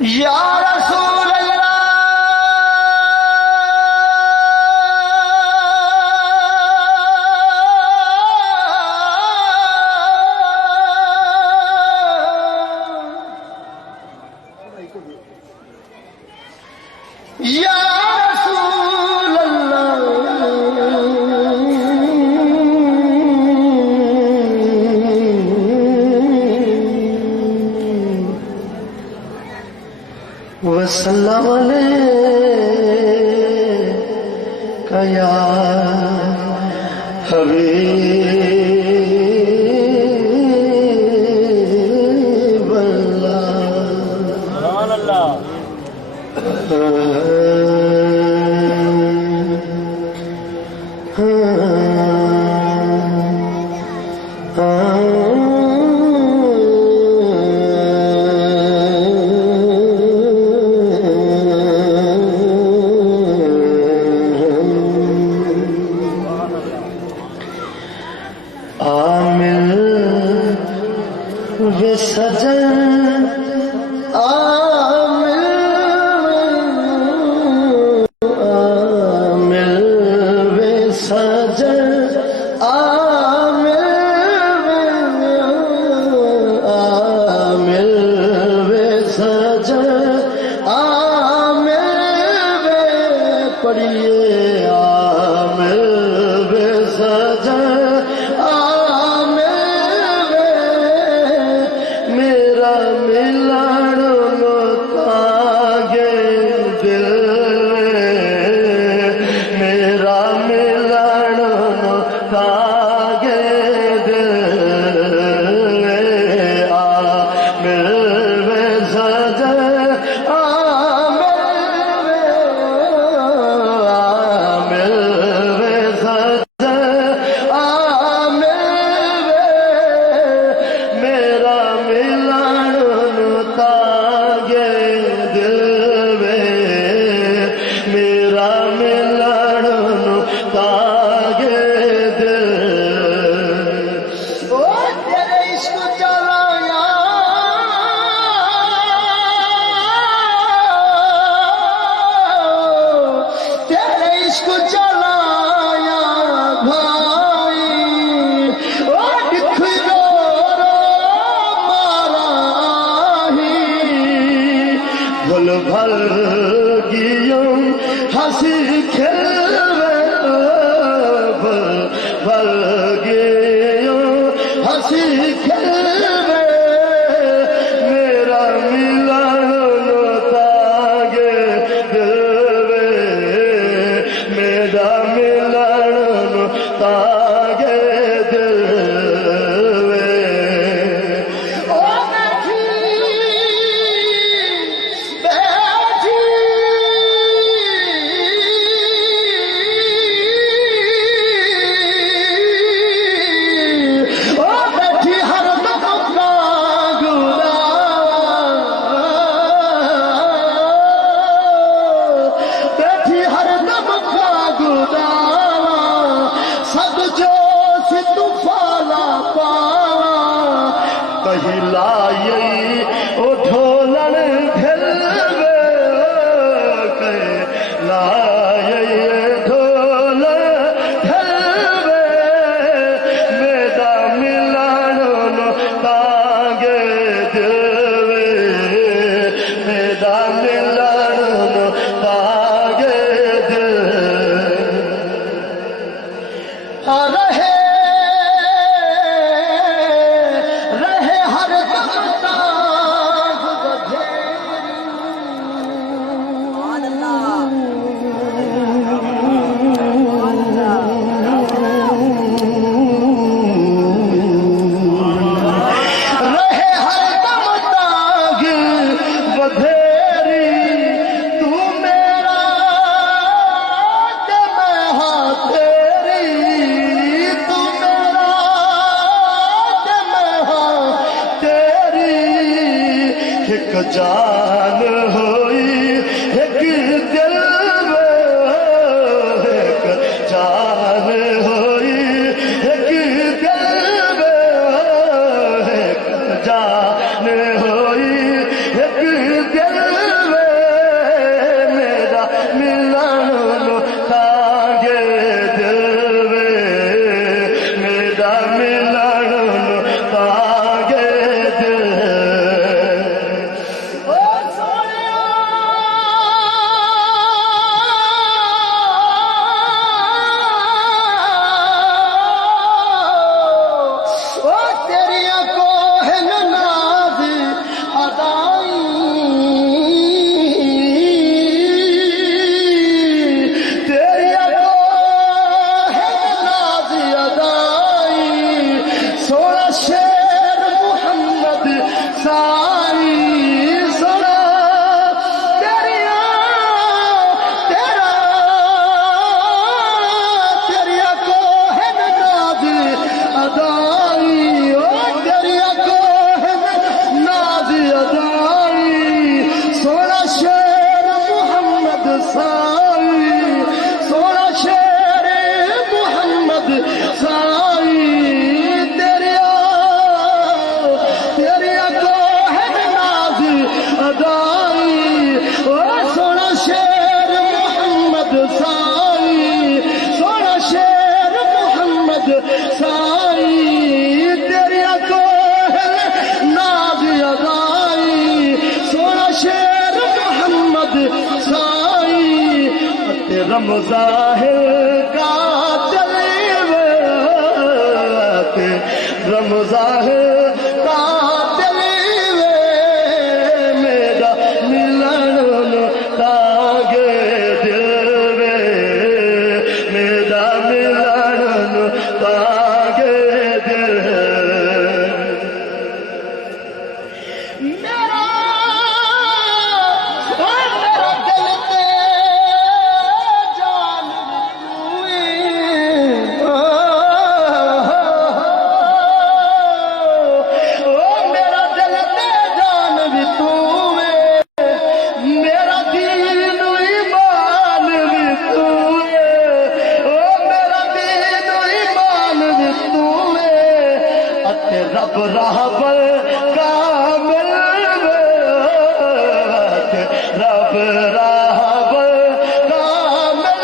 या रसूल अल्लाह या रसूल अल्लाह वसल्लम अलैका या हबीब अल्लाह। आमिल वे सजन आमिल वे सजन आमिल वे सजन आमिल वे पढ़िए आमिल वे सजन मेरा मिलन तागे दिल मेरा मिलन तागे दिल आ मिलवे सजन आ मिलवे सजन आ मेरा मिलन तागे दिल मेरा मिलन तागे दिल ओ तेरे इश्क चलाया तेरे इश्क चलाया भाई ओ दिखो भल भल गियो हंसी खेलवे भल भल गियो हंसी खेलवे मेरा मिलन तागे दिलवे मेरा मिलन तागे दिलवे कहिलाई ओ ढोलन खेलवे कहिलाई ढोलन खेलवे मेरा मिलन तागे दिलवे मेरा मिलन तागे दिल रहे एक जान होई एक दिल एक जान होई एक दिल एक जान होई एक दिल रमज़ाहिर का चले के रमज़ाहिर का चले मेरा मिलन तागे दिल में मेरा मिलन तागे दिल रब रहबर कामिल रब रहबर कामिल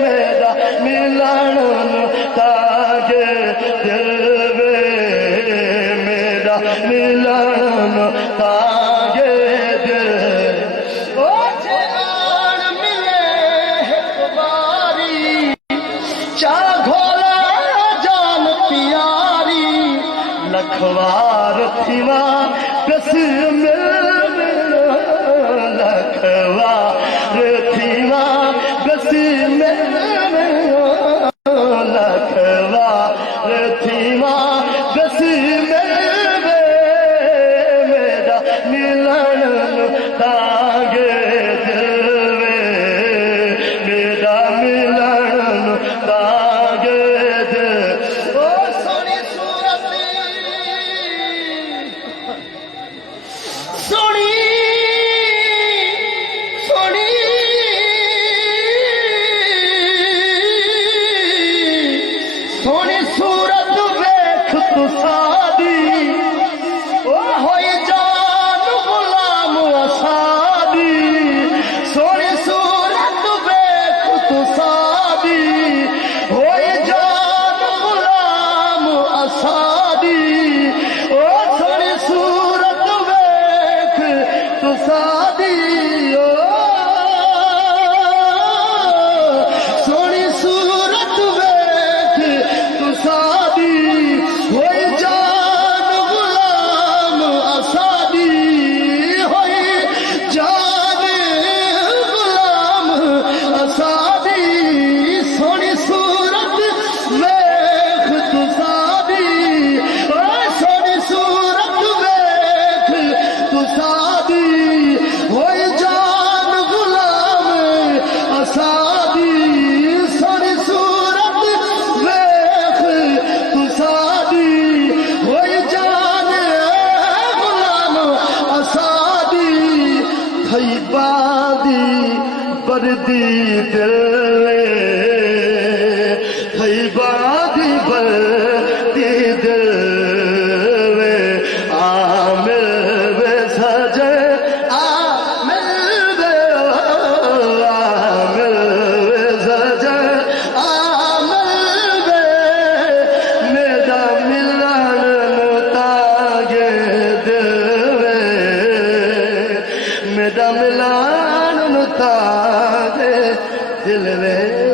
मेरा मिलन तागे दिल में मेरा मिलन तागे दिल ओ जान मिले एक बारी चा घोला लखवार थीवा बस मिल लखवार थीवा बस मिल लखवार थीवा बस मिल मेरा मिलन तागे दिल में मेरा मिलन तागे दिल ओ सोनी सोनी सोनी सोनी सूरत वेख तू सादी ओ होई जान गुलाम असादी सोनी सूरत वेख तू सादी होई जान गुलाम असादी ओ सोनी सूरत तू सादी ओ सोनी सूरत वेख तू सादी होई जान गुलाम असादी होई जान गुलाम असादी सोनी सूरत वेख तू सादी ओ सोनी सूरत वेख तू सादी होई जान गुलाम असादी सोनी सूरत वेख तू सादी होई जान गुलाम असादी थई बादी बरदी दिल थई बादी बरदी दिल मेरा मिलन तागे दिल में